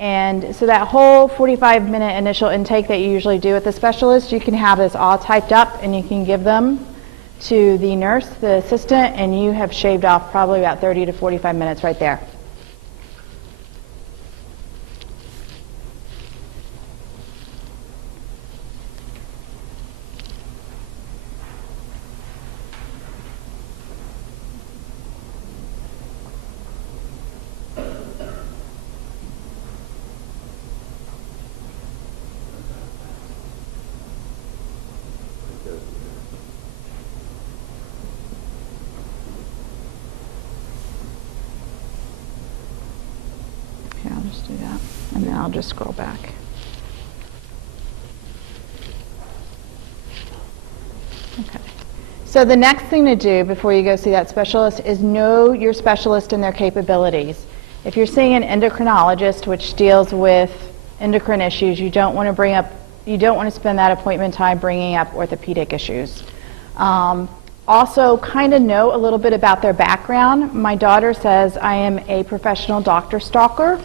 And so that whole 45-minute initial intake that you usually do with the specialist, you can have this all typed up and you can give them to the nurse, the assistant, and you have shaved off probably about 30 to 45 minutes right there. Yeah, I'll just do that, and then I'll just scroll back. Okay. So the next thing to do before you go see that specialist is know your specialist and their capabilities. If you're seeing an endocrinologist, which deals with endocrine issues, you don't want to spend that appointment time bringing up orthopedic issues. Also, kind of know a little bit about their background. My daughter says I am a professional doctor stalker,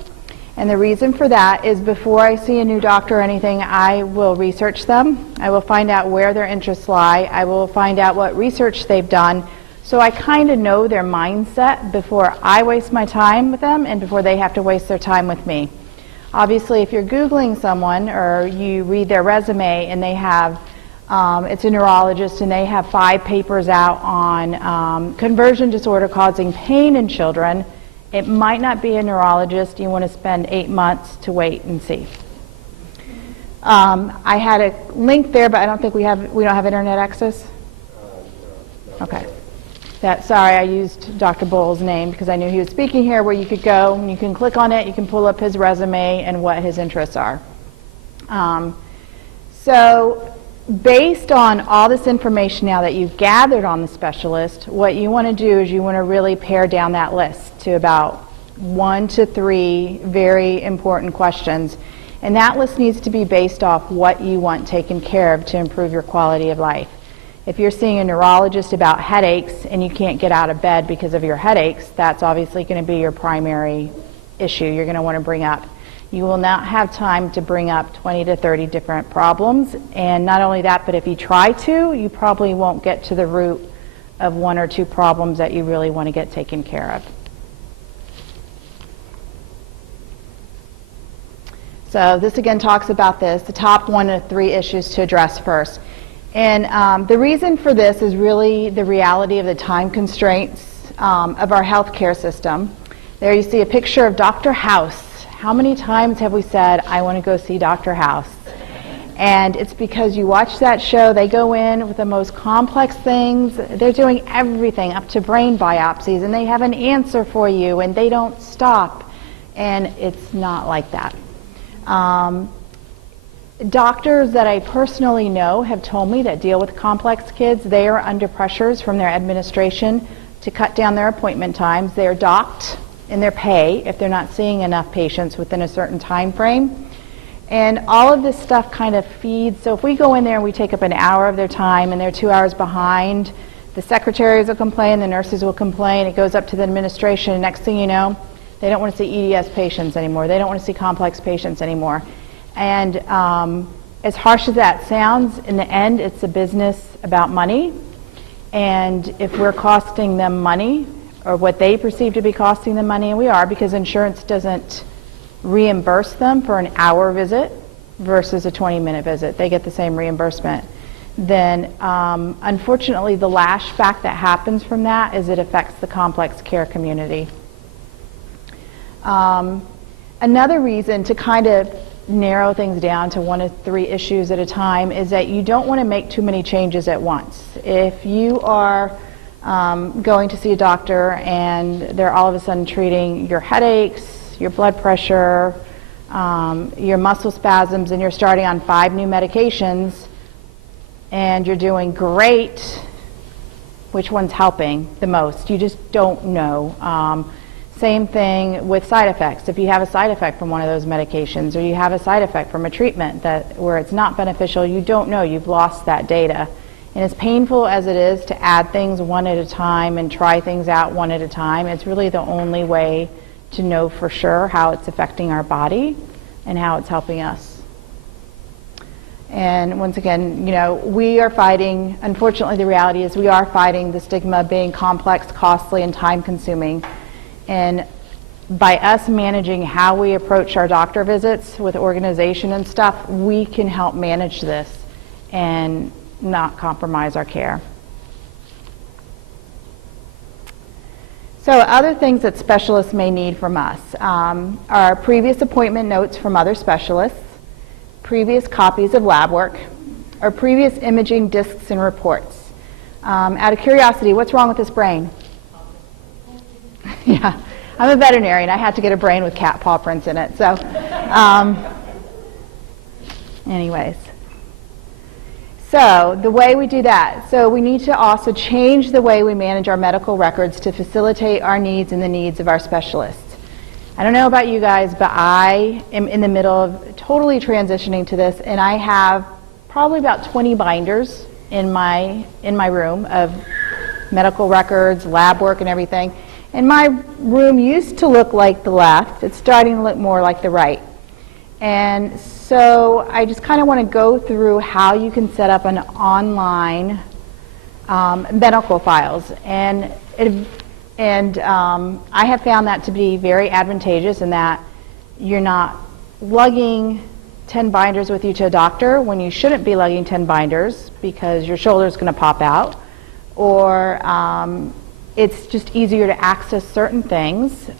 and the reason for that is before I see a new doctor or anything, I will research them. I will find out where their interests lie. I will find out what research they've done, so I kind of know their mindset before I waste my time with them and before they have to waste their time with me. Obviously, if you're Googling someone or you read their resume and they have it's a neurologist and they have 5 papers out on conversion disorder causing pain in children, it might not be a neurologist. You want to spend 8 months to wait and see. I had a link there, but I don't think we don't have internet access? Okay. Sorry, I used Dr. Bull's name because I knew he was speaking here, where you could go and you can click on it, you can pull up his resume and what his interests are. So based on all this information now that you've gathered on the specialist, what you want to do is you want to really pare down that list to about 1 to 3 very important questions. And that list needs to be based off what you want taken care of to improve your quality of life. If you're seeing a neurologist about headaches and you can't get out of bed because of your headaches, that's obviously going to be your primary issue you're going to want to bring up. You will not have time to bring up 20 to 30 different problems, and not only that, but if you try to, you probably won't get to the root of 1 or 2 problems that you really want to get taken care of. So this again talks about the top 1 to 3 issues to address first. And the reason for this is really the reality of the time constraints of our healthcare system. There you see a picture of Dr. House. How many times have we said, I want to go see Dr. House? And it's because you watch that show, they go in with the most complex things. They're doing everything up to brain biopsies, and they have an answer for you, and they don't stop. And it's not like that. Doctors that I personally know have told me that deal with complex kids, they are under pressures from their administration to cut down their appointment times. They are docked in their pay if they're not seeing enough patients within a certain time frame. And all of this stuff kind of feeds. So if we go in there and we take up an hour of their time and they're 2 hours behind, the secretaries will complain, the nurses will complain, it goes up to the administration, and next thing you know, they don't want to see EDS patients anymore. They don't want to see complex patients anymore. And as harsh as that sounds, in the end, it's a business about money. And if we're costing them money, or what they perceive to be costing them money, and we are, because insurance doesn't reimburse them for an hour visit versus a 20-minute visit. They get the same reimbursement. Then, unfortunately, the lashback that happens from that is it affects the complex care community. Another reason to kind of narrow things down to 1 to 3 issues at a time is that you don't want to make too many changes at once. If you are going to see a doctor and they're all of a sudden treating your headaches, your blood pressure, your muscle spasms, and you're starting on 5 new medications and you're doing great, which one's helping the most? You just don't know. Same thing with side effects. If you have a side effect from one of those medications or you have a side effect from a treatment where it's not beneficial, you don't know. You've lost that data. And as painful as it is to add things 1 at a time and try things out 1 at a time, it's really the only way to know for sure how it's affecting our body and how it's helping us. And once again, you know, we are fighting, unfortunately the reality is we are fighting the stigma of being complex, costly, and time-consuming. And by us managing how we approach our doctor visits with organization and stuff, we can help manage this and not compromise our care. So other things that specialists may need from us are previous appointment notes from other specialists, previous copies of lab work, or previous imaging discs and reports. Out of curiosity, what's wrong with this brain? Yeah, I'm a veterinarian. I had to get a brain with cat paw prints in it. So, anyways. So the way we do that, so we need to also change the way we manage our medical records to facilitate our needs and the needs of our specialists. I don't know about you guys, but I am in the middle of totally transitioning to this, and I have probably about 20 binders in my room of medical records, lab work, and everything. And my room used to look like the left. It's starting to look more like the right. And so I just kind of want to go through how you can set up an online medical files. And I have found that to be very advantageous in that you're not lugging 10 binders with you to a doctor when you shouldn't be lugging 10 binders because your shoulder is going to pop out, or it's just easier to access certain things.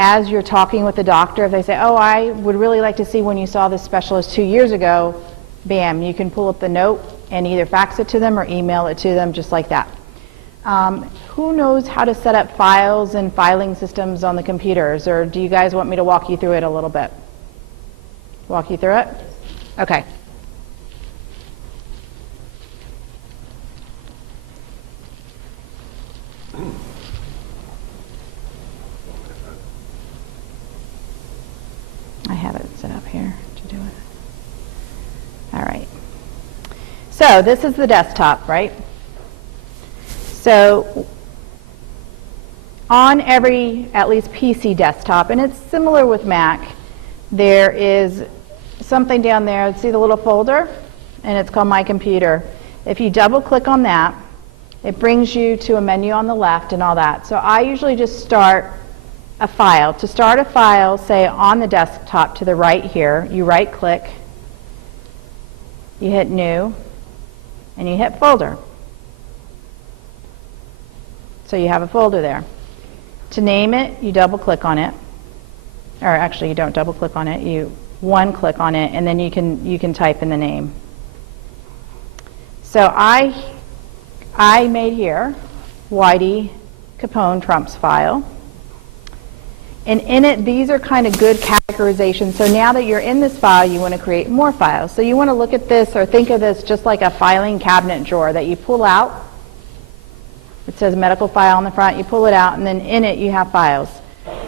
As you're talking with the doctor, if they say, oh, I would really like to see when you saw this specialist 2 years ago, bam, you can pull up the note and either fax it to them or email it to them just like that. Who knows how to set up files and filing systems on the computers, or do you guys want me to walk you through it a little bit? Walk you through it? Okay. I have it set up here to do it. All right. So this is the desktop, right? So on every, at least PC desktop, and it's similar with Mac, there is something down there. See the little folder? And it's called My Computer. If you double click on that, it brings you to a menu on the left and all that. So I usually just start a file. To start a file, say on the desktop to the right here, you right click, you hit New, and you hit Folder. So you have a folder there. To name it, you double click on it. Or actually you don't double click on it, you one click on it, and then you can type in the name. So I made here Whitey Capone Trump's file. And in it, these are kind of good categorizations. So now that you're in this file, you want to create more files. So you want to look at this or think of this just like a filing cabinet drawer that you pull out. It says medical file on the front. You pull it out, and then in it you have files.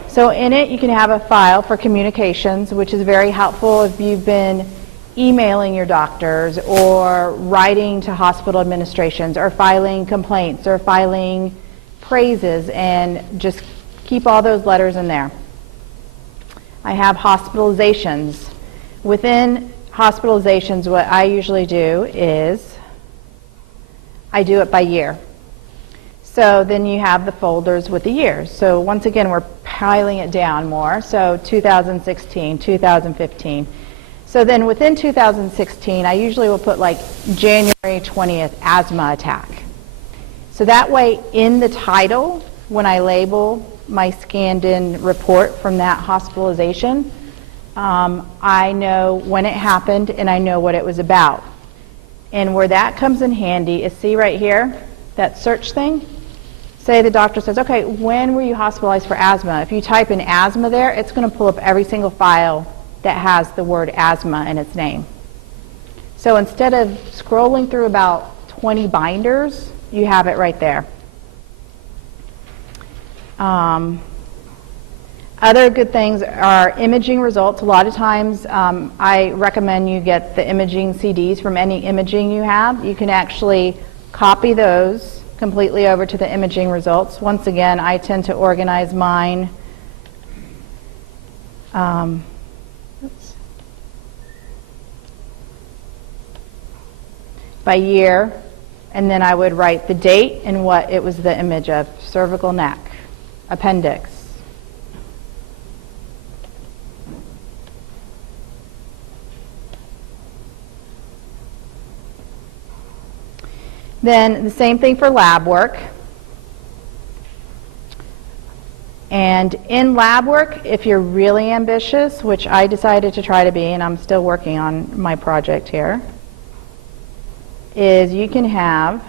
So in it, you can have a file for communications, which is very helpful if you've been emailing your doctors or writing to hospital administrations or filing complaints or filing praises, and just keep all those letters in there. I have hospitalizations. Within hospitalizations, what I usually do is I do it by year. So then you have the folders with the years. So once again, we're piling it down more. So 2016, 2015. So then within 2016, I usually will put like January 20th asthma attack. So that way in the title, when I label my scanned in report from that hospitalization, I know when it happened and I know what it was about. And where that comes in handy is, see right here, that search thing? Say the doctor says, okay, when were you hospitalized for asthma? If you type in asthma there, it's going to pull up every single file that has the word asthma in its name. So instead of scrolling through about 20 binders, you have it right there. Other good things are imaging results. A lot of times I recommend you get the imaging CDs from any imaging you have. You can actually copy those completely over to the imaging results. Once again, I tend to organize mine Oops. By year, and then I would write the date and what it was the image of: cervical neck, appendix. Then the same thing for lab work. And in lab work, if you're really ambitious, which I decided to try to be, and I'm still working on my project here, is you can have,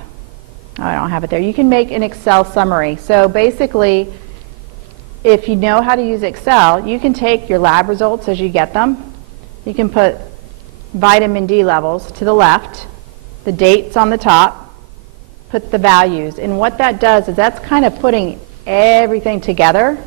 oh, I don't have it there, you can make an Excel summary. So basically, if you know how to use Excel, you can take your lab results as you get them. You can put vitamin D levels to the left, the dates on the top, put the values. And what that does is that's kind of putting everything together.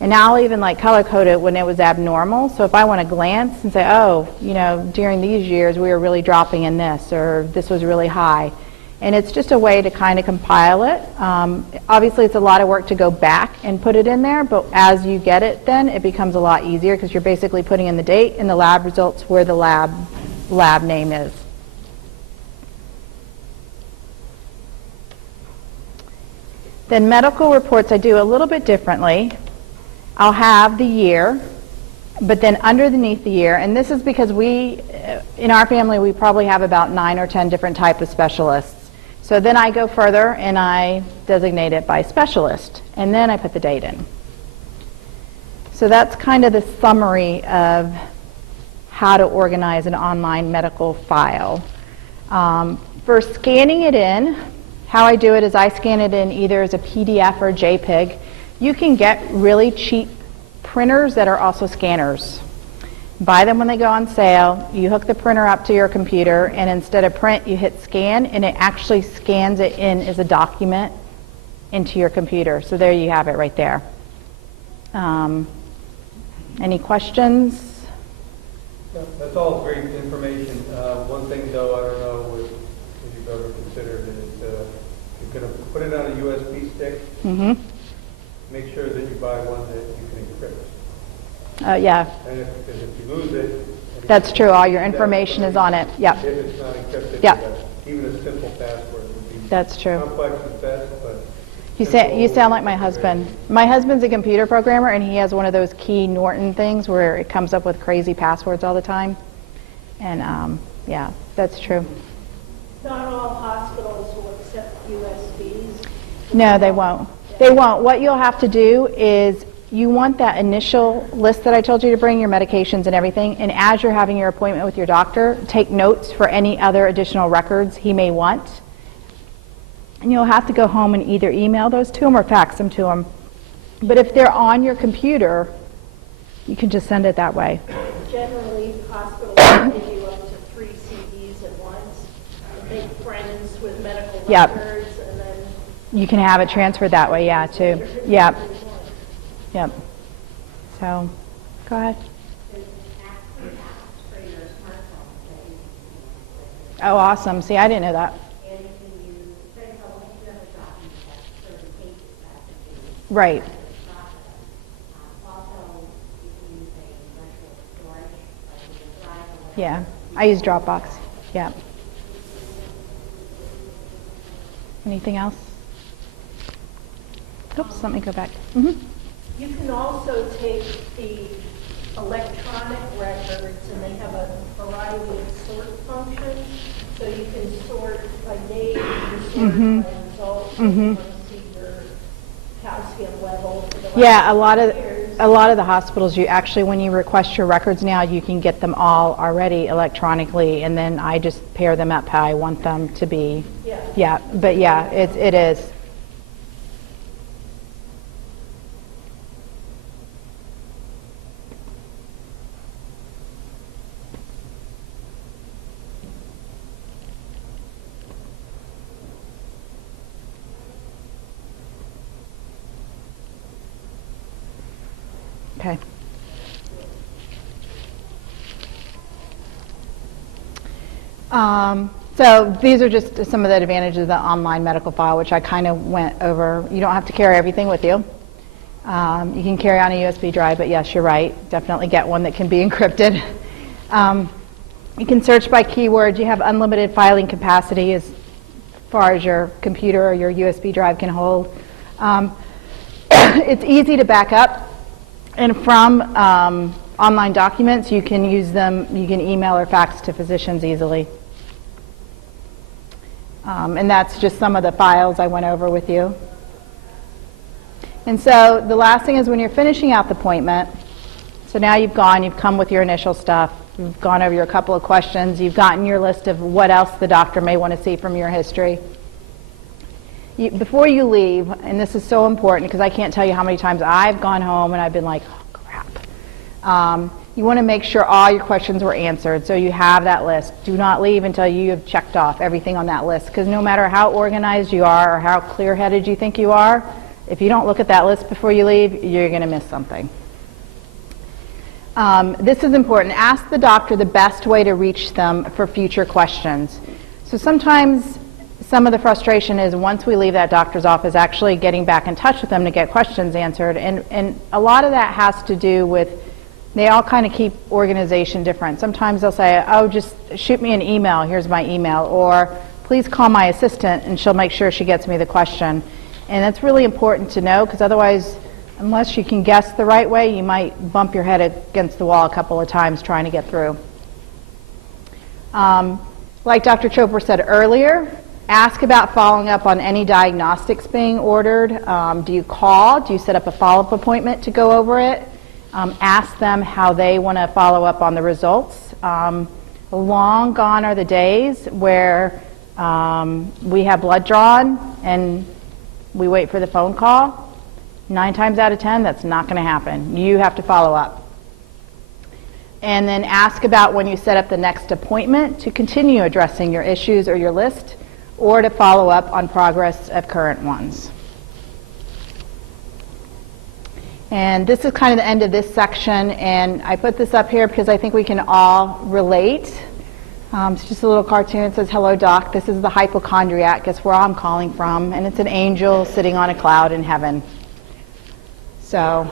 And now I'll even like color code it when it was abnormal. So if I want to glance and say, oh, you know, during these years we were really dropping in this, or this was really high. And it's just a way to kind of compile it. Obviously it's a lot of work to go back and put it in there, but as you get it then it becomes a lot easier because you're basically putting in the date and the lab results where the lab name is. Then medical reports I do a little bit differently. I'll have the year, but then underneath the year, and this is because we, in our family, we probably have about 9 or 10 different types of specialists. So then I go further and I designate it by specialist, and then I put the date in. So that's kind of the summary of how to organize an online medical file. For scanning it in, how I do it is I scan it in either as a PDF or a JPEG. You can get really cheap printers that are also scanners. Buy them when they go on sale. You hook the printer up to your computer, and instead of print, you hit scan, and it actually scans it in as a document into your computer. So there you have it right there. Any questions? Yeah, that's all great information. One thing, though, I don't know if you've ever considered is you're going to put it on a USB stick. Mm-hmm. Make sure that you buy one that you can encrypt. Yeah. And if you lose it... That's true. All your information is on it. Yep. If it's not encrypted, yep. Even a simple password would be... That's true. Complex at best, but... You sound like my husband. My husband's a computer programmer, and he has one of those Key Norton things where it comes up with crazy passwords all the time. And yeah, that's true. Not all hospitals will accept USBs. No, they won't. They won't. What you'll have to do is you want that initial list that I told you to bring, your medications and everything, and as you're having your appointment with your doctor, take notes for any other additional records he may want. And you'll have to go home and either email those to him or fax them to him. But if they're on your computer, you can just send it that way. Generally, hospitals give you up to 3 CDs at once. Make friends with medical Yep. records, and then... You can have it transferred that way, yeah, too. Yep. Yep. So, go ahead. Oh, awesome. See, I didn't know that. Right. Yeah, I use Dropbox. Yeah. Anything else? Oops, let me go back. Mm-hmm. You can also take the electronic records, and they have a variety of sort functions. So you can sort by date, you can sort Mm-hmm. by results, Mm-hmm. you can see your calcium level for the last Yeah, a few lot of the hospitals, you actually, when you request your records now, you can get them all already electronically, and then I just pair them up how I want them to be. Yeah. Yeah, but yeah, it is. Okay. So these are just some of the advantages of the online medical file, which I kind of went over. You don't have to carry everything with you. You can carry on a USB drive, but yes, you're right. Definitely get one that can be encrypted. You can search by keyword. You have unlimited filing capacity as far as your computer or your USB drive can hold. It's easy to back up, and from online documents, you can use them, you can email or fax to physicians easily. And that's just some of the files I went over with you. And so the last thing is when you're finishing out the appointment, so now you've come with your initial stuff, you've gone over your couple of questions, you've gotten your list of what else the doctor may want to see from your history. Before you leave, and this is so important because I can't tell you how many times I've gone home and I've been like, oh crap. You want to make sure all your questions were answered, so you have that list. Do not leave until you have checked off everything on that list, because no matter how organized you are or how clear-headed you think you are, if you don't look at that list before you leave, you're going to miss something. This is important. Ask the doctor the best way to reach them for future questions. So sometimes some of the frustration is once we leave that doctor's office, actually getting back in touch with them to get questions answered. And a lot of that has to do with, they all kind of keep organization different. Sometimes they'll say, oh, just shoot me an email, here's my email, or please call my assistant and she'll make sure she gets me the question. And that's really important to know, because otherwise, unless you can guess the right way, you might bump your head against the wall a couple of times trying to get through. Like Dr. Chopra said earlier, ask about following up on any diagnostics being ordered. Do you call? Do you set up a follow-up appointment to go over it? Ask them how they want to follow up on the results. Long gone are the days where we have blood drawn and we wait for the phone call. 9 times out of 10, that's not going to happen. You have to follow up. And then ask about when you set up the next appointment to continue addressing your issues or your list, or to follow up on progress of current ones. And this is kind of the end of this section, and I put this up here because I think we can all relate. It's just a little cartoon. It says, hello, doc. This is the hypochondriac. Guess where I'm calling from. And it's an angel sitting on a cloud in heaven. So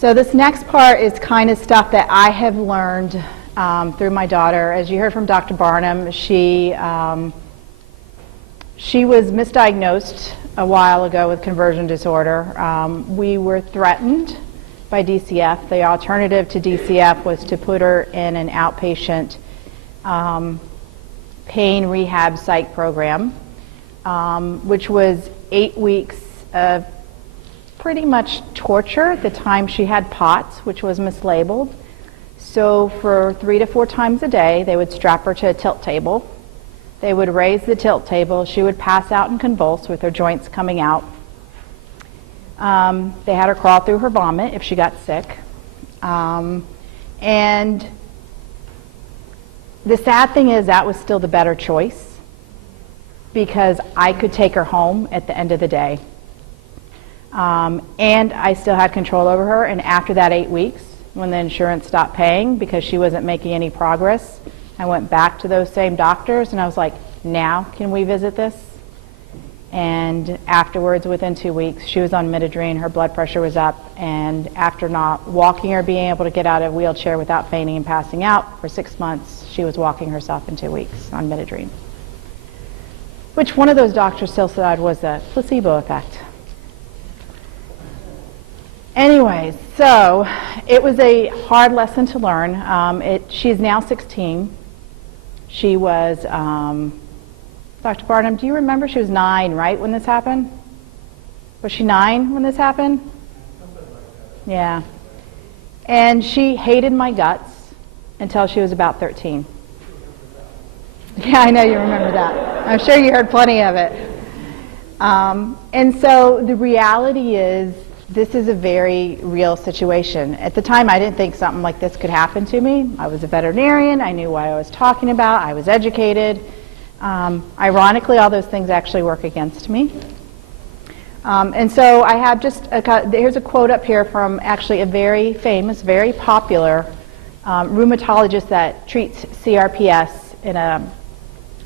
this next part is kind of stuff that I have learned through my daughter. As you heard from Dr. Barnum, she was misdiagnosed a while ago with conversion disorder. We were threatened by DCF. The alternative to DCF was to put her in an outpatient pain rehab psych program, which was 8 weeks of pretty much torture at the time she had POTS, which was mislabeled. So for 3 to 4 times a day, they would strap her to a tilt table. They would raise the tilt table. She would pass out and convulse with her joints coming out. They had her crawl through her vomit if she got sick. And the sad thing is that was still the better choice, because I could take her home at the end of the day. And I still had control over her. And after that 8 weeks, when the insurance stopped paying because she wasn't making any progress, I went back to those same doctors and I was like, now can we visit this? And afterwards, within 2 weeks, she was on midodrine, her blood pressure was up, and after not walking her, being able to get out of a wheelchair without fainting and passing out for 6 months, she was walking herself in 2 weeks on midodrine. Which one of those doctors still said was a placebo effect. Anyways, so it was a hard lesson to learn. She's now 16. She was, Dr. Barnum, do you remember? She was 9, right, when this happened? Was she 9 when this happened? Yeah. And she hated my guts until she was about 13. Yeah, I know you remember that. I'm sure you heard plenty of it. And so the reality is, this is a very real situation. At the time, I didn't think something like this could happen to me. I was a veterinarian. I knew what I was talking about. I was educated. Ironically, all those things actually work against me. And so I have just, here's a quote up here from actually a very famous, very popular rheumatologist that treats CRPS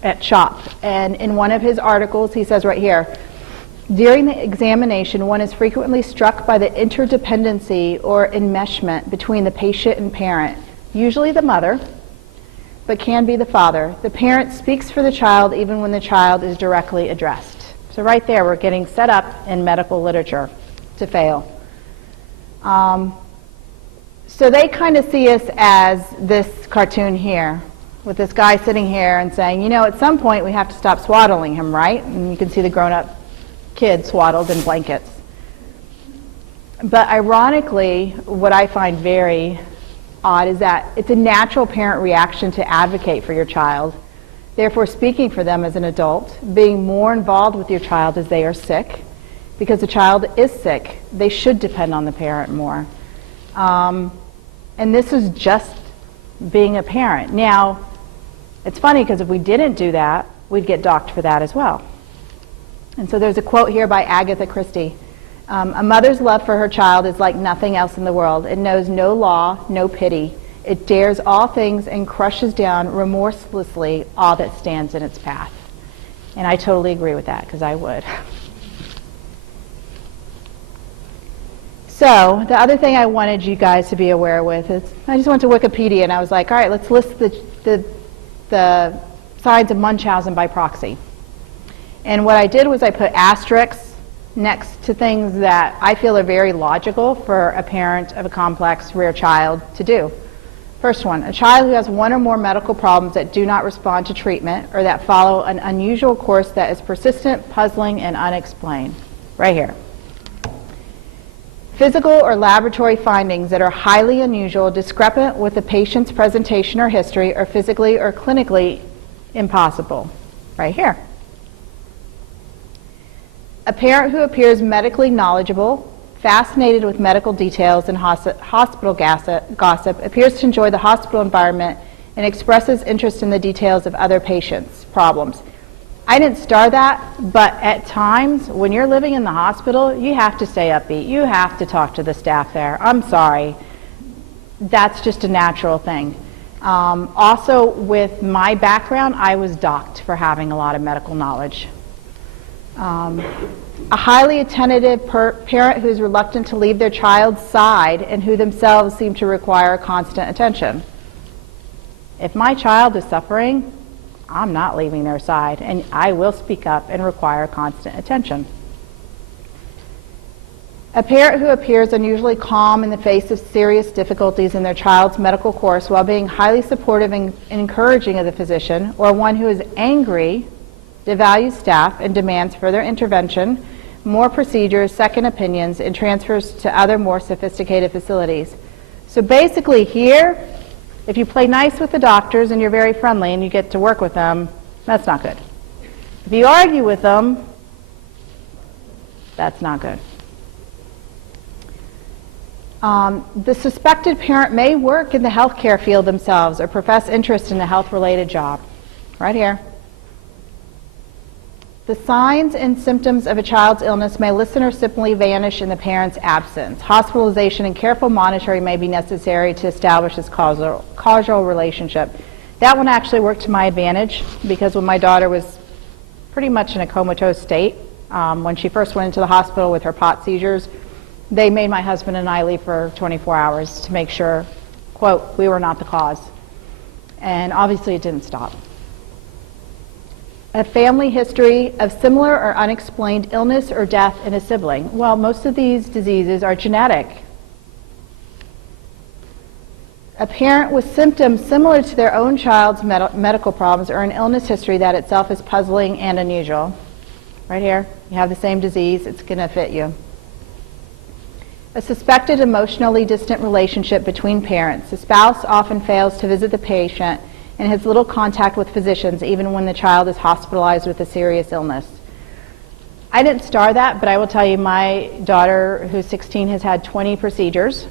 at CHOP. And in one of his articles, he says right here, During the examination, one is frequently struck by the interdependency or enmeshment between the patient and parent, usually the mother, but can be the father. The parent speaks for the child even when the child is directly addressed. So right there, we're getting set up in medical literature to fail. So they kind of see us as this cartoon here, with this guy sitting here and saying, you know, at some point we have to stop swaddling him, right? And you can see the grown-up kid swaddled in blankets. But ironically, what I find very odd is that it's a natural parent reaction to advocate for your child, therefore speaking for them as an adult, being more involved with your child as they are sick, because the child is sick. They should depend on the parent more. And this is just being a parent. Now, it's funny because if we didn't do that, we'd get docked for that as well. And so there's a quote here by Agatha Christie. A mother's love for her child is like nothing else in the world. It knows no law, no pity. It dares all things and crushes down remorselessly all that stands in its path. And I totally agree with that, because I would. So the other thing I wanted you guys to be aware with is, I just went to Wikipedia and I was like, all right, let's list the signs of Munchausen by proxy. And what I did was I put asterisks next to things that I feel are very logical for a parent of a complex, rare child to do. First one, a child who has one or more medical problems that do not respond to treatment or that follow an unusual course that is persistent, puzzling, and unexplained. Right here. Physical or laboratory findings that are highly unusual, discrepant with the patient's presentation or history, or physically or clinically impossible. Right here. A parent who appears medically knowledgeable, fascinated with medical details and hospital gossip, appears to enjoy the hospital environment and expresses interest in the details of other patients' problems. I didn't star that, but at times when you're living in the hospital, you have to stay upbeat. You have to talk to the staff there. I'm sorry. That's just a natural thing. Also, with my background, I was docked for having a lot of medical knowledge. A highly attentive parent who's reluctant to leave their child's side and who themselves seem to require constant attention. If my child is suffering, I'm not leaving their side, and I will speak up and require constant attention. A parent who appears unusually calm in the face of serious difficulties in their child's medical course while being highly supportive and encouraging of the physician, or one who is angry, devalues staff, and demands further intervention, more procedures, second opinions, and transfers to other more sophisticated facilities. So basically here, if you play nice with the doctors and you're very friendly and you get to work with them, that's not good. If you argue with them, that's not good. The suspected parent may work in the healthcare field themselves or profess interest in a health-related job. Right here. The signs and symptoms of a child's illness may listen or simply vanish in the parent's absence. Hospitalization and careful monitoring may be necessary to establish this causal relationship. That one actually worked to my advantage, because when my daughter was pretty much in a comatose state, when she first went into the hospital with her pot seizures, they made my husband and I leave for 24 hours to make sure, quote, we were not the cause. And obviously it didn't stop. A family history of similar or unexplained illness or death in a sibling. Well, most of these diseases are genetic. A parent with symptoms similar to their own child's medical problems or an illness history that itself is puzzling and unusual. Right here, you have the same disease, it's going to fit you. A suspected emotionally distant relationship between parents. The spouse often fails to visit the patient and has little contact with physicians even when the child is hospitalized with a serious illness. I didn't star that, but I will tell you my daughter, who's 16, has had 20 procedures.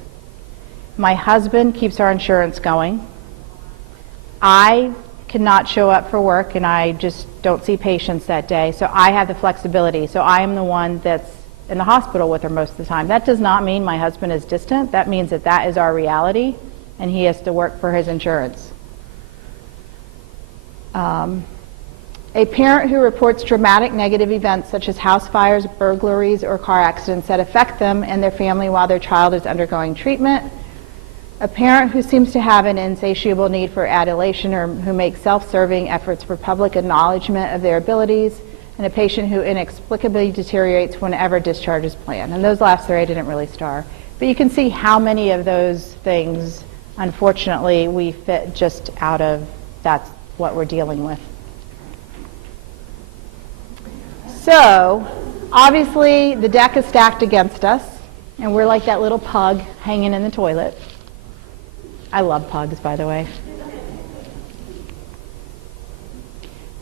My husband keeps our insurance going. I cannot show up for work and I just don't see patients that day, so I have the flexibility. So I am the one that's in the hospital with her most of the time. That does not mean my husband is distant. That means that that is our reality and he has to work for his insurance. A parent who reports dramatic negative events such as house fires, burglaries, or car accidents that affect them and their family while their child is undergoing treatment. A parent who seems to have an insatiable need for adulation or who makes self-serving efforts for public acknowledgement of their abilities, and a patient who inexplicably deteriorates whenever discharge is planned. And those last three I didn't really star. But you can see how many of those things, unfortunately, we fit just out of that's what we're dealing with. So, obviously, the deck is stacked against us, and we're like that little pug hanging in the toilet. I love pugs, by the way.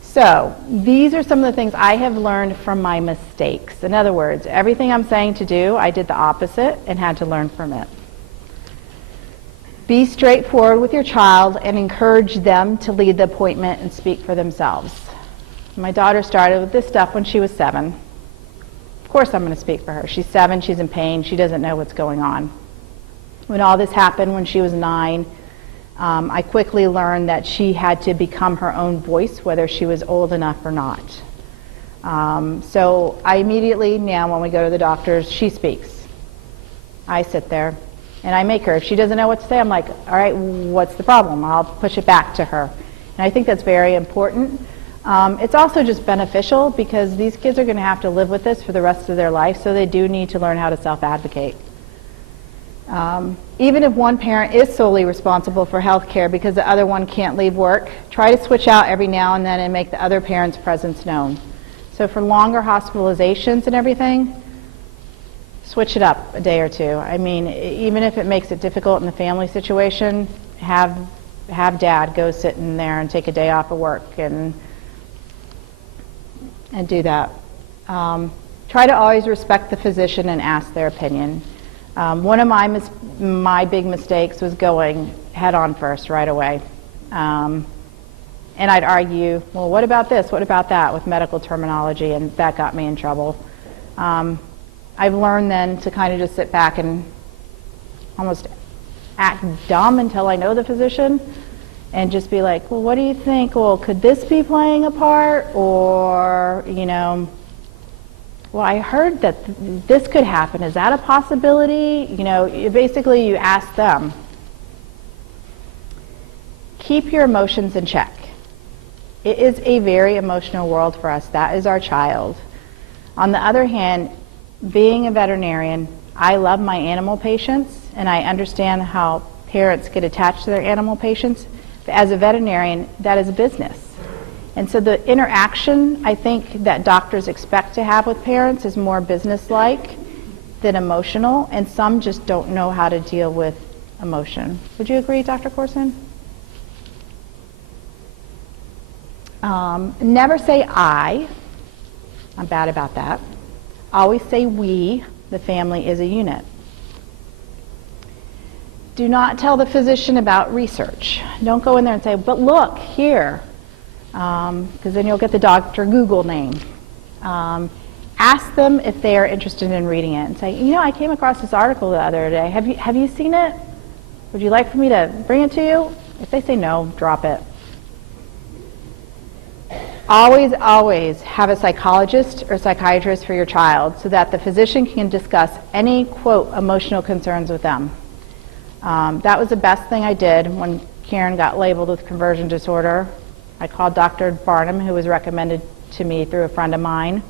So, these are some of the things I have learned from my mistakes. In other words, everything I'm saying to do, I did the opposite and had to learn from it. Be straightforward with your child and encourage them to lead the appointment and speak for themselves. My daughter started with this stuff when she was 7. Of course I'm going to speak for her. She's 7, she's in pain, she doesn't know what's going on. When all this happened when she was 9, I quickly learned that she had to become her own voice, whether she was old enough or not. So I immediately, now when we go to the doctors, she speaks. I sit there and I make her. If she doesn't know what to say, I'm like, all right, what's the problem? I'll push it back to her. And I think that's very important. It's also just beneficial because these kids are going to have to live with this for the rest of their life, so they do need to learn how to self-advocate. Even if one parent is solely responsible for health care because the other one can't leave work, try to switch out every now and then and make the other parent's presence known. So for longer hospitalizations and everything, switch it up a day or two. I mean, even if it makes it difficult in the family situation, have dad go sit in there and take a day off of work and do that. Try to always respect the physician and ask their opinion. One of my big mistakes was going head on first right away. And I'd argue, well, what about this? What about that with medical terminology? And that got me in trouble. I've learned then to kind of just sit back and almost act dumb until I know the physician and just be like, well, what do you think? Well, could this be playing a part? Or, you know, well, I heard that this could happen. Is that a possibility? You know, basically you ask them. Keep your emotions in check. It is a very emotional world for us. That is our child. On the other hand, being a veterinarian, I love my animal patients, and I understand how parents get attached to their animal patients. But as a veterinarian, that is a business. And so the interaction, I think, that doctors expect to have with parents is more business-like than emotional, and some just don't know how to deal with emotion. Would you agree, Dr. Corson? Never say I. I'm bad about that. Always say we. The family is a unit. Do not tell the physician about research. Don't go in there and say, but look, here. Because then you'll get the Dr. Google name. Ask them if they are interested in reading it and say, you know, I came across this article the other day. Have you seen it? Would you like for me to bring it to you? If they say no, drop it. Always, always have a psychologist or psychiatrist for your child so that the physician can discuss any, quote, emotional concerns with them. That was the best thing I did when Karen got labeled with conversion disorder. I called Dr. Barnum, who was recommended to me through a friend of mine.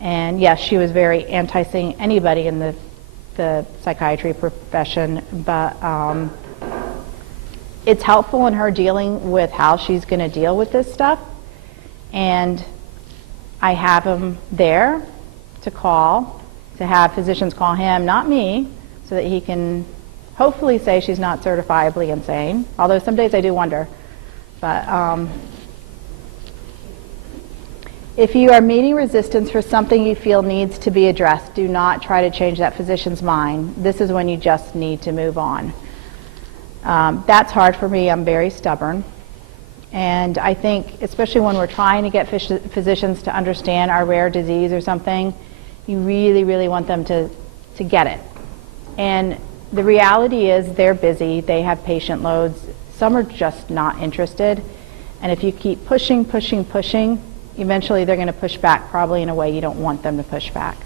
And yes, she was very anti-seeing anybody in the psychiatry profession, but it's helpful in her dealing with how she's going to deal with this stuff. And I have him there to call, to have physicians call him, not me, so that he can hopefully say she's not certifiably insane, although some days I do wonder. But if you are meeting resistance for something you feel needs to be addressed, do not try to change that physician's mind. This is when you just need to move on. That's hard for me. I'm very stubborn. And I think, especially when we're trying to get physicians to understand our rare disease or something, you really, really want them to get it. And the reality is they're busy, they have patient loads, some are just not interested. And if you keep pushing, eventually they're going to push back, probably in a way you don't want them to push back.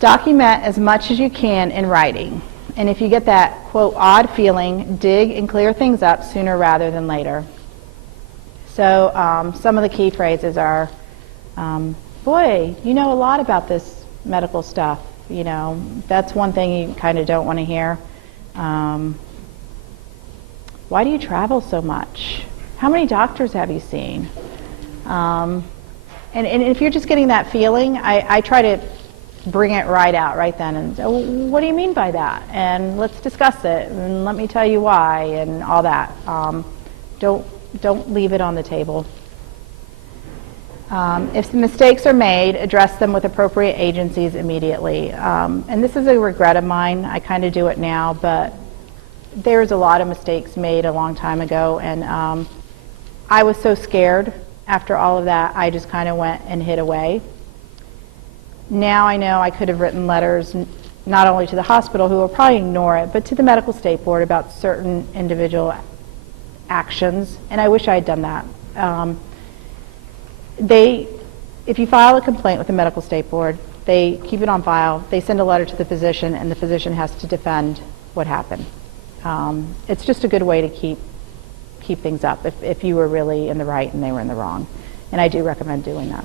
Document as much as you can in writing. And if you get that, quote, odd feeling, dig and clear things up sooner rather than later. So some of the key phrases are, boy, you know a lot about this medical stuff. You know, that's one thing you kind of don't want to hear. Why do you travel so much? How many doctors have you seen? And if you're just getting that feeling, I try to bring it right out right then and say, well, what do you mean by that? And let's discuss it, and let me tell you why, and all that. Don't leave it on the table. If mistakes are made, address them with appropriate agencies immediately. And this is a regret of mine. I kind of do it now, but there's a lot of mistakes made a long time ago, and I was so scared after all of that, I just kind of went and hid away. Now I know I could have written letters not only to the hospital, who will probably ignore it, but to the medical state board about certain individual actions, and I wish I had done that. If you file a complaint with the medical state board, they keep it on file, they send a letter to the physician, and the physician has to defend what happened. It's just a good way to keep things up if you were really in the right and they were in the wrong. And I do recommend doing that.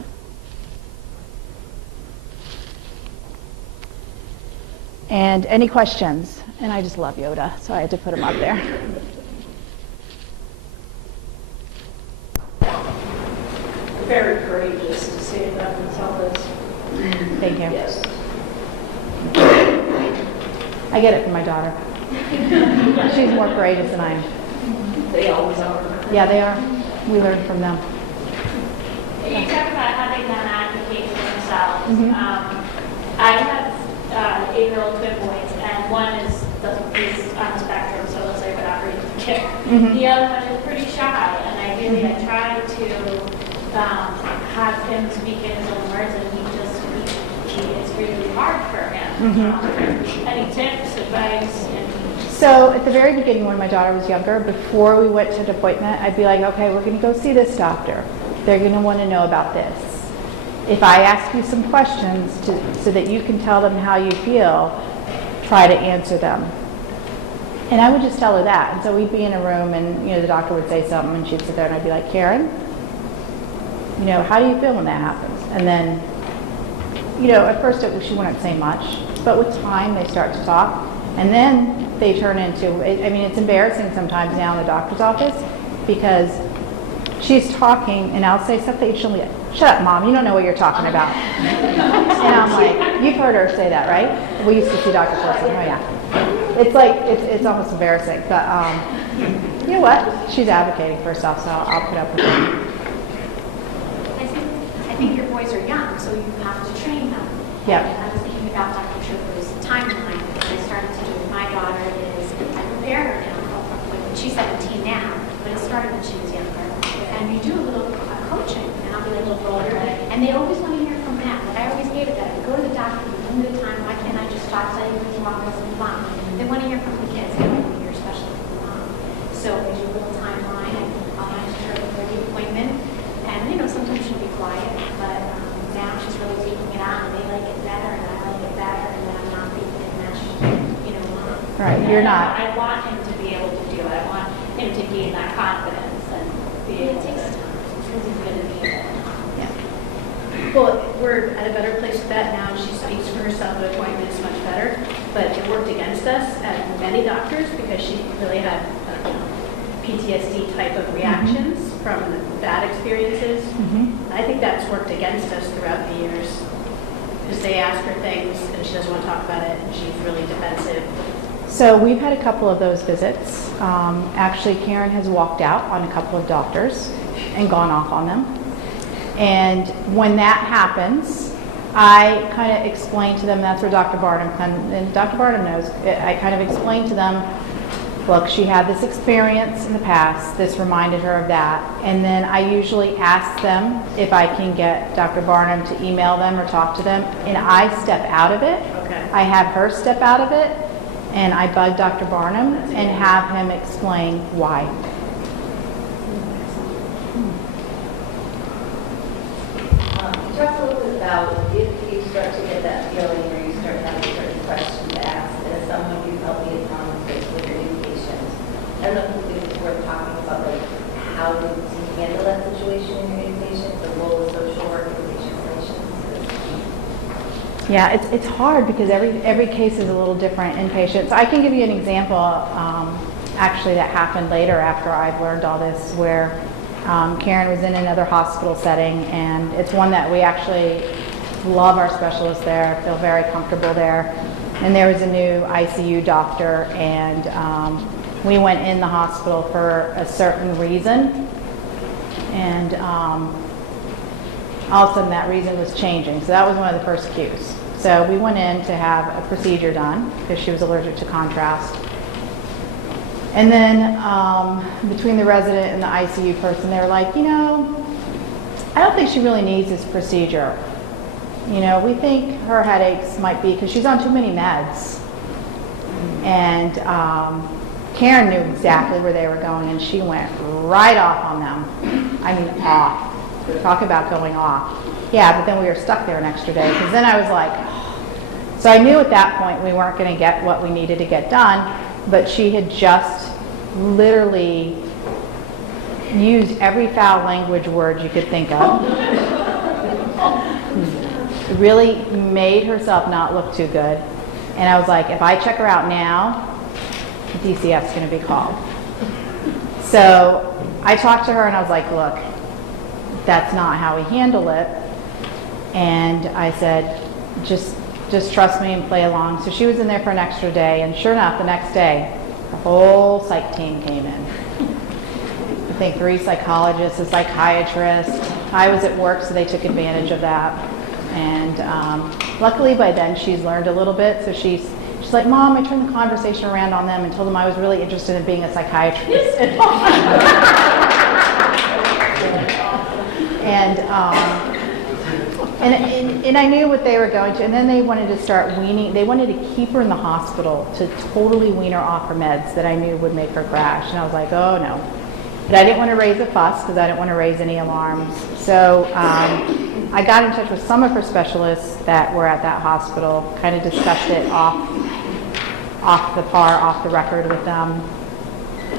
And any questions? And I just love Yoda, so I had to put him up there. Very courageous to stand up and tell us. Thank you. Yes. I get it from my daughter. She's more courageous than I am. They always are. Yeah, they are. We learn from them. You talk about having them advocate for themselves. Mhm. I have 8-year-old twin boys, and one is on the spectrum, so let's say without reading the kid. Mhm. The other one is pretty shy, and I try to have him speak in his own words, and it's really hard for him. Any tips, advice? So at the very beginning, when my daughter was younger, before we went to an appointment, I'd be like, okay, we're going to go see this doctor. They're going to want to know about this. If I ask you some questions so that you can tell them how you feel, try to answer them. And I would just tell her that. And so we'd be in a room, and the doctor would say something, and she'd sit there, and I'd be like, Karen, how do you feel when that happens? And then, at first she wouldn't say much, but with time they start to talk, and then they turn into, it's embarrassing sometimes now in the doctor's office, because she's talking, and I'll say something, and she'll be like, shut up, Mom, you don't know what you're talking about. And I'm like, you've heard her say that, right? We used to see Dr. Corson. Oh, yeah. It's like, it's almost embarrassing, but you know what? She's advocating for herself, so I'll put up with it. I think your boys are young, so you have to train them. Yeah. And I was thinking about Dr. Chopra's timeline. What I started to do with my daughter is I prepare her now. She's 17 now, but it started when she was younger. And you do a little coaching, and I'll be like a little older, and they always want to hear from Matt. But I always gave it that. I go to the doctor for limited time. Why can't I just talk to you with your mom and mom? They want to hear from the kids. They want to hear especially from the mom. So I do a little timeline, and I'll ask her for the appointment. And sometimes she'll be quiet, but now she's really taking it on, and they like it better, and I like it better, and then I'm not being enmeshed, mom. Right, you're not. I want him to be able to do it. I want him to gain that confidence and be able to. It takes time. Because he's going to need it. Yeah. Well, we're at a better place with that now. She speaks for herself at appointments much better, but it worked against us at many doctors because she really had PTSD type of reactions from the bad experiences. I think that's worked against us throughout the years because they ask her things and she doesn't want to talk about it, and she's really defensive. So we've had a couple of those visits. Actually, Karen has walked out on a couple of doctors and gone off on them. And when that happens, I kind of explain to them, that's where Dr. Barnum comes, and Dr. Barnum knows, I kind of explain to them, look, she had this experience in the past, this reminded her of that, and then I usually ask them if I can get Dr. Barnum to email them or talk to them, and I step out of it. Okay. I have her step out of it, and I bug Dr. Barnum and have him explain why. You talked a little bit about if you start to get that feeling where you start having certain questions to ask, as someone who helped me with your new patients. I don't know if it's worth talking about like how to handle that situation in your new patients, the role of social work in patient relations. Yeah, it's hard because every case is a little different in patients. I can give you an example actually that happened later after I've learned all this, where Karen was in another hospital setting, and it's one that we actually love our specialists there, feel very comfortable there. And there was a new ICU doctor, and we went in the hospital for a certain reason, and all of a sudden that reason was changing. So that was one of the first cues. So we went in to have a procedure done because she was allergic to contrast. And then between the resident and the ICU person, they were like, you know, I don't think she really needs this procedure. You know, we think her headaches might be because she's on too many meds. And Karen knew exactly where they were going, and she went right off on them. I mean, off. Talk about going off. Yeah, but then we were stuck there an extra day, because then I was like, oh. So I knew at that point we weren't going to get what we needed to get done, but she had just literally used every foul language word you could think of. Really made herself not look too good. And I was like, if I check her out now, DCF's going to be called. So I talked to her and I was like, look, that's not how we handle it. And I said, just trust me and play along. So she was in there for an extra day, and sure enough, the next day, the whole psych team came in. I think 3 psychologists, a psychiatrist. I was at work, so they took advantage of that. And luckily by then she's learned a little bit, so she's like, Mom, I turned the conversation around on them and told them I was really interested in being a psychiatrist. And I knew what they were going to, and then they wanted to start weaning. They wanted to keep her in the hospital to totally wean her off her meds that I knew would make her crash. And I was like, oh no. But I didn't want to raise a fuss because I didn't want to raise any alarms. So I got in touch with some of her specialists that were at that hospital, kind of discussed it off the record with them.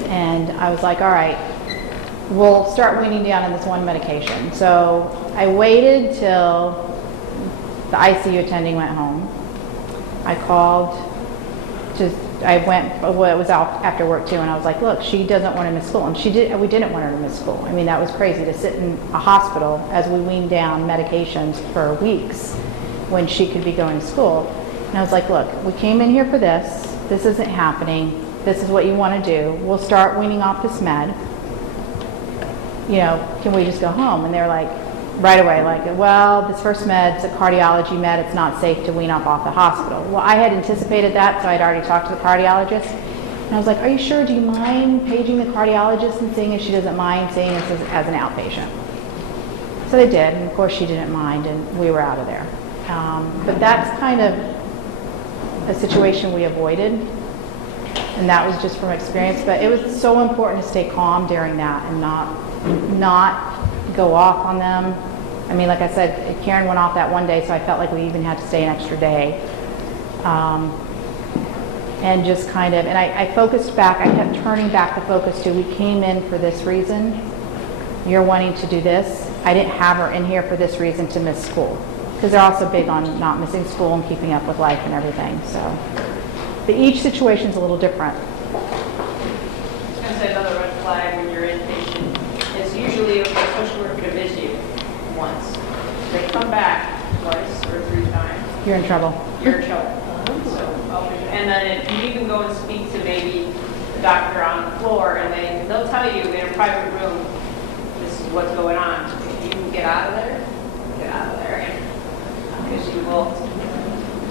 And I was like, all right, we'll start weaning down on this one medication. So I waited till the ICU attending went home. I called, it was out after work too, and I was like, look, she doesn't want to miss school. And we didn't want her to miss school. I mean, that was crazy to sit in a hospital as we weaned down medications for weeks when she could be going to school. And I was like, look, we came in here for this. This isn't happening. This is what you want to do. We'll start weaning off this med. You know, can we just go home? And they were like, right away, like, well, this first med's a cardiology med. It's not safe to wean off the hospital. Well, I had anticipated that, so I'd already talked to the cardiologist. And I was like, are you sure? Do you mind paging the cardiologist and seeing if she doesn't mind seeing us as an outpatient? So they did, and of course she didn't mind, and we were out of there. But that's kind of a situation we avoided, and that was just from experience. But it was so important to stay calm during that and not go off on them. I mean, like I said, Karen went off that one day, so I felt like we even had to stay an extra day. And just kind of, and I focused back, I kept turning back the focus to, we came in for this reason. You're wanting to do this. I didn't have her in here for this reason to miss school. Because they're also big on not missing school and keeping up with life and everything. So, but each situation's a little different. I was going to say another red flag when you're inpatient is usually if a social worker to visit you once. They come back twice or 3 times. You're in trouble. You're in trouble. So, and then if you can go and speak to maybe the doctor on the floor, and they'll tell you in a private room, this is what's going on. If you can get out of there, get out of there. Because you will.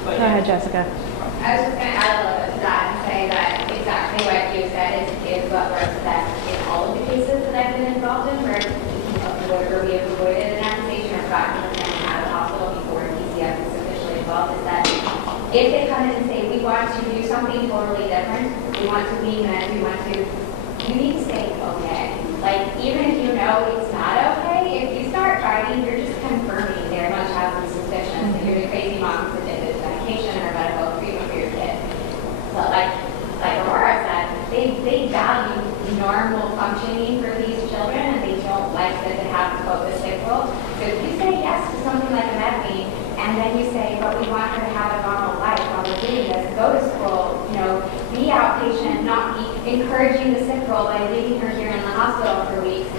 Go ahead, Jessica. I was just going to add a little bit to that and say that exactly what you said is what works best in all of the cases that I've been involved in, where we have avoided an amputation or gotten them out of the hospital before TCAPP is officially involved, is that if they come in and say, we want to do something totally different, we want to wean men, you need to say, okay. Like, even if you know it's not okay, if you start fighting, you're just confirming they're not schedule. So if you say yes to something like a med leave, and then you say, but we want her to have a normal life while we're doing this, go to school, be outpatient, not be encouraging the sick role by leaving her here in the hospital for weeks,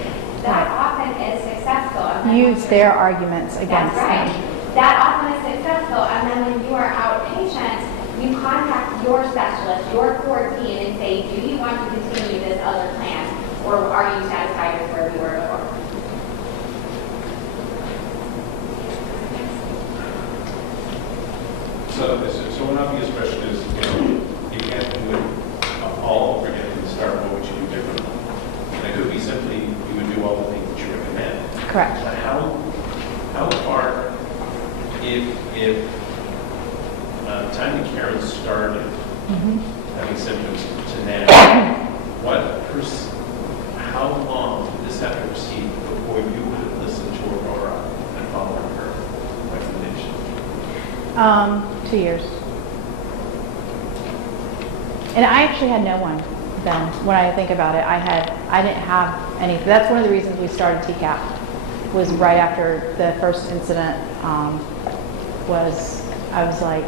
that often is successful. And then Use their arguments against that's right. them. That often is successful, and then when you are outpatient, you contact your specialist, your core team, and say, do you want to continue this other plan, or are you satisfied with where we were before? So one obvious question is, you can't do it all over again from the start. What would you do differently? And it could be simply you would do all the things that you recommend. Correct. But how far, if time that Karen started having symptoms to now, how long did this have to proceed before you would have listened to Aurora and followed her recommendation? 2 years. And I actually had no one then. When I think about it, I didn't have any. That's one of the reasons we started TCAPP. Was right after the first incident. I was like,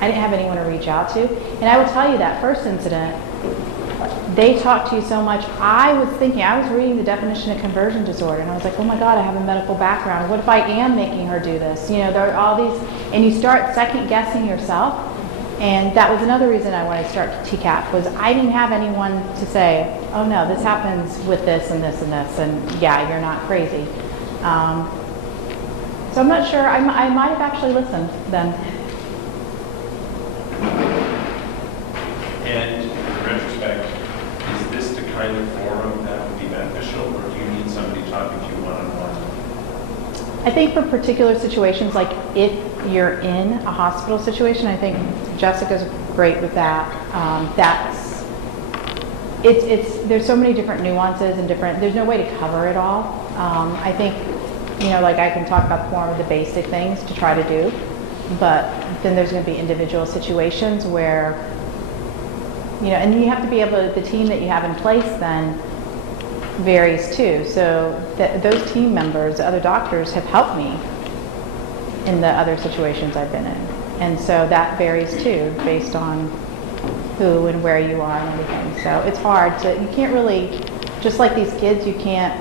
I didn't have anyone to reach out to. And I will tell you that first incident, they talked to you so much. I was reading the definition of conversion disorder, and I was like, oh my God, I have a medical background. What if I am making her do this? There are all these, and you start second guessing yourself. And that was another reason I wanted to start TCAPP, was I didn't have anyone to say, oh no, this happens with this and this and this, and yeah, you're not crazy. So I'm not sure, I might have actually listened then. And in retrospect, is this the kind of forum that would be beneficial, or do you need somebody talking to you one-on-one? I think for particular situations, like if you're in a hospital situation, I think Jessica's great with that. There's so many different nuances and there's no way to cover it all. I think, like I can talk about more of the basic things to try to do, but then there's going to be individual situations where, and you have to be able to, the team that you have in place then varies too. So those team members, the other doctors, have helped me in the other situations I've been in. And so that varies too, based on who and where you are and everything. So it's hard you can't really, just like these kids, you can't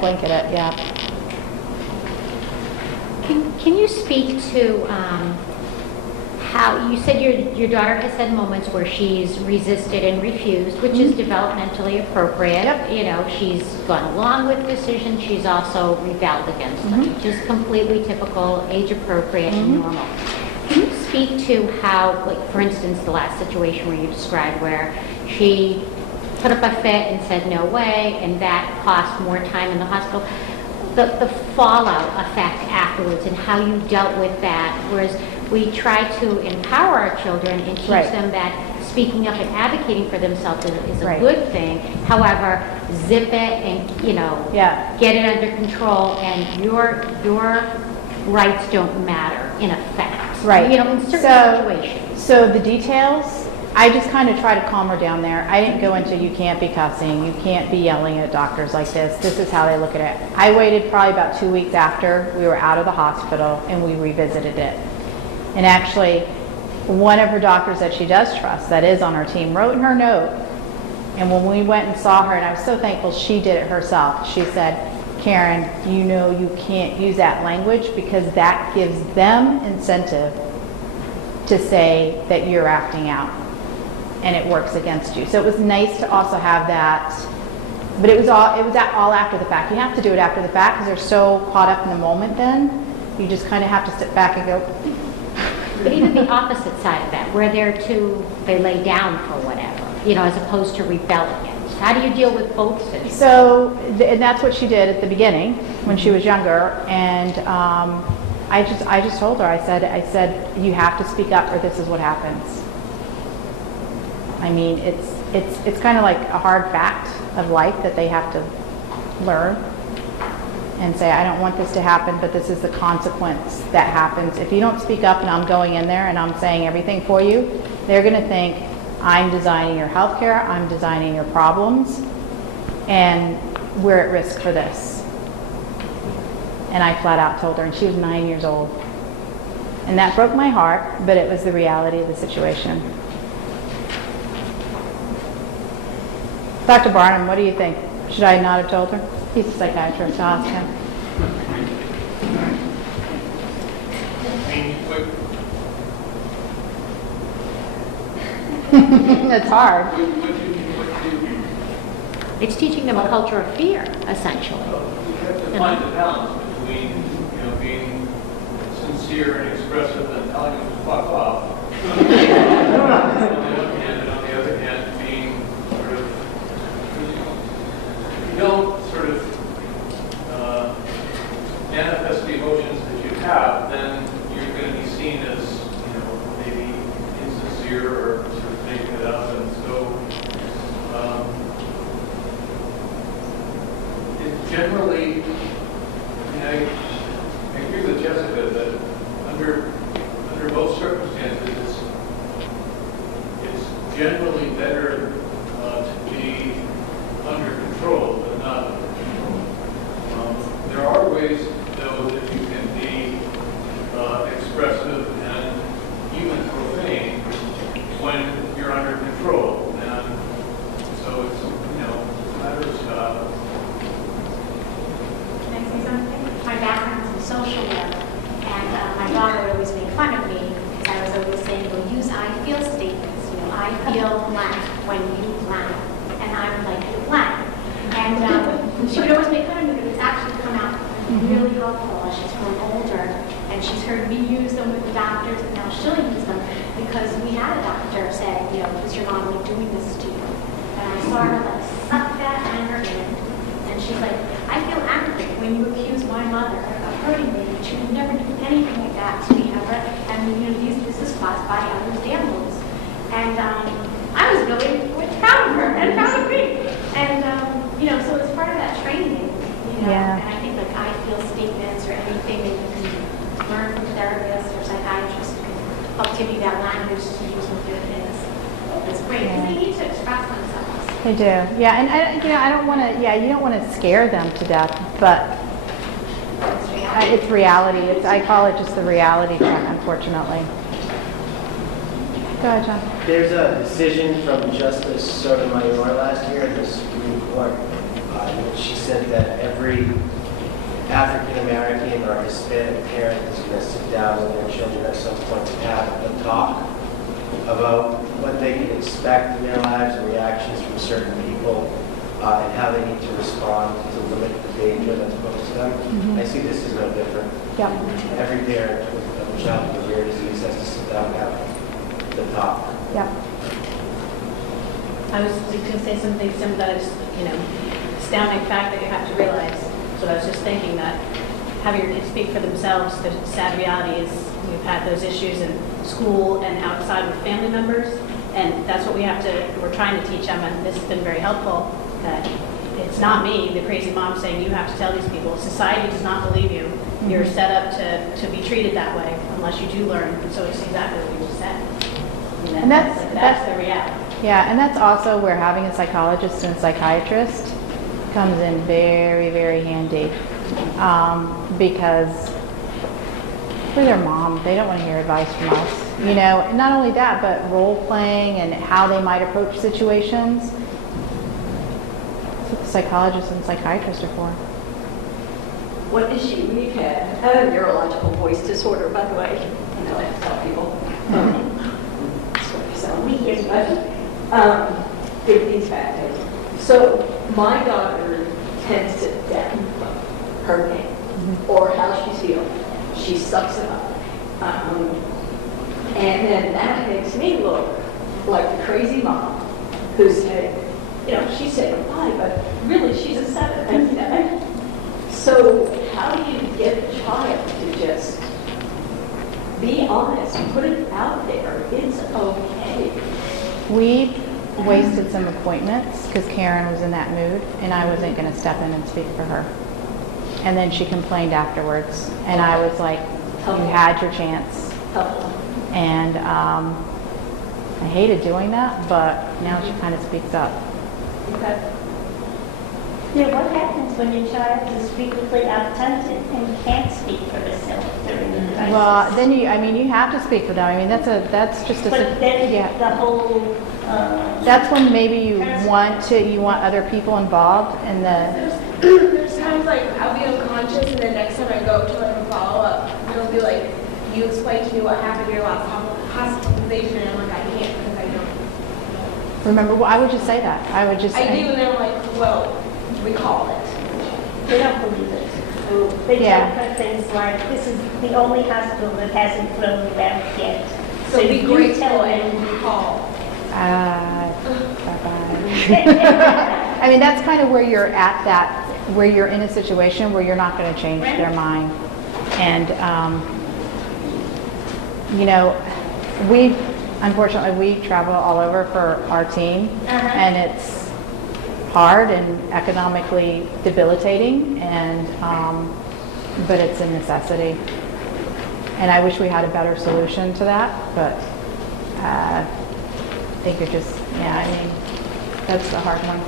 blanket it, yeah. Can you speak to how, you said your daughter has had moments where she's resisted and refused, which is developmentally appropriate. Yep. She's gone along with decisions, she's also rebelled against them, which is completely typical, age appropriate and normal. Can you speak to how, like for instance, the last situation where you described where she put up a fit and said no way, and that cost more time in the hospital, the fallout effect afterwards and how you dealt with that, whereas we try to empower our children and teach them that speaking up and advocating for themselves is a good thing. However, zip it and, get it under control, and your rights don't matter in effect. Right. In certain situations. So the details, I just kind of try to calm her down there. I didn't go into, you can't be cussing, you can't be yelling at doctors like this is how they look at it. I waited probably about 2 weeks after we were out of the hospital and we revisited it. And actually, one of her doctors that she does trust, that is on her team, wrote in her note, and when we went and saw her, and I was so thankful she did it herself, she said, Karen, you can't use that language because that gives them incentive to say that you're acting out, and it works against you. So it was nice to also have that, but it was all after the fact. You have to do it after the fact because they're so caught up in the moment then. You just kind of have to sit back and go. But even the opposite side of that, where they lay down for whatever, as opposed to rebel against. How do you deal with both situations? So, and that's what she did at the beginning when she was younger. And I just told her, I said, you have to speak up or this is what happens. I mean, it's kind of like a hard fact of life that they have to learn. And say, I don't want this to happen, but this is the consequence that happens. If you don't speak up and I'm going in there and I'm saying everything for you, they're going to think I'm designing your healthcare, I'm designing your problems, and we're at risk for this. And I flat out told her, and she was 9 years old. And that broke my heart, but it was the reality of the situation. Dr. Barnum, what do you think? Should I not have told her? He's a psychiatrist, I'll ask him. It's hard. It's teaching them a culture of fear, essentially. You have to find the balance between, being sincere and expressive and telling them to fuck off. On the other hand, being sort of, if you don't sort of manifest the emotions that you have, then you're going to be seen as, maybe insincere or sort of making it up. And so, generally, I agree with Jessica that under most circumstances, it's generally better to be under control than not under control. There are ways, though, that you can be expressive and even profane when you're under control, and so it's a matter of style. Can I say something? My background is in social work, and my daughter would always make fun of me because I was always saying, well, use I feel statements. I feel blank when you blank, and I'm like, blank. And she would always make fun of me, but it's actually come out really helpful as she's grown older, and she's heard me use them with the doctors, and now she'll use them because we had a doctor say, is your mom doing this to you? And I sort of like sucked that anger in. And she's like, I feel angry when you accuse my mother of hurting me. She would never do anything like that to me ever. And this is caused by other families. And I was really proud of her and proud of me. And so it's part of that training. Yeah. And I think like I feel statements or anything that you can learn from therapists or psychiatrists who can help give you that language to use with your kids. It's great because they need to express themselves. They do. Yeah, and I don't want to, you don't want to scare them to death, but it's reality. I call it just the reality check, unfortunately. Go ahead, John. There's a decision from Justice Sotomayor last year in the Supreme Court in which she said that every African American or Hispanic parent is going to sit down with their children at some point to have a talk about what they can expect in their lives and reactions from certain people and how they need to respond to limit the danger that's posed to them. I see this is no different. Yep. Every parent with a child with a rare disease has to sit down and have the talk. Yep. I was going to say something similar that is, astounding fact that you have to realize. So I was just thinking that having your kids speak for themselves, the sad reality is we've had those issues in school and outside with family members, and that's what we're trying to teach them, and this has been very helpful, that it's not me, the crazy mom, saying you have to tell these people. Society does not believe you. You're set up to be treated that way unless you do learn, and so it's exactly what you just said. And that's the reality. Yeah, and that's also where having a psychologist and psychiatrist comes in very, very handy, because we're their mom. They don't want to hear advice from us. And not only that, but role playing and how they might approach situations. That's what the psychologists and psychiatrists are for. What is she? We've had a neurological voice disorder, by the way. I have to tell people. Sort of sound weird, but big things factors. So my daughter tends to dampen her pain or how she's feeling. She sucks it up. And then that makes me look like the crazy mom who's saying, she's saying a 5, but really she's a 7. So how do you get a child to just be honest, put it out there, it's okay? We wasted some appointments because Karen was in that mood and I wasn't going to step in and speak for her. And then she complained afterwards and I was like, you had your chance. And I hated doing that, but now she kind of speaks up. Okay. Yeah, what happens when your child is frequently absented and can't speak for herself during the crisis? Well, then you have to speak for them. I mean, that's just a, But then yeah. the whole, That's when maybe you want other people involved in the, There's times like I'll be unconscious and then next time I go to like a follow-up, it'll be like, you explain to me what happened to your last hospitalization and I'm like, I can't because I don't. remember, well, I would just say that. I would just I say. do and then I'm like, well, recall it. they don't believe it. They Yeah. talk about things like, this is the only hospital that hasn't thrown it out yet. So be you grateful tell and them, recall. Bye-bye. I mean, that's kind of where you're at where you're in a situation where you're not going to change their mind. And, unfortunately, we travel all over for our team, and it's hard and economically debilitating, and but it's a necessity. And I wish we had a better solution to that, but I think it just, that's the hard one.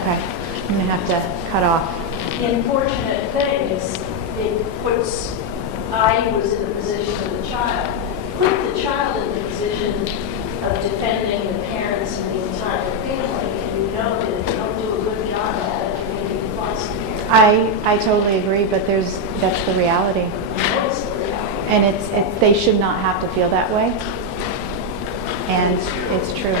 Okay, I'm gonna have to cut off. The unfortunate thing is it puts, I was in the position of the child, put the child in the position of defending the parents and the entire family, and you know that if you don't do a good job at it, you're going to be lost here. I totally agree, but that's the reality. That's the reality. And they should not have to feel that way. And it's true.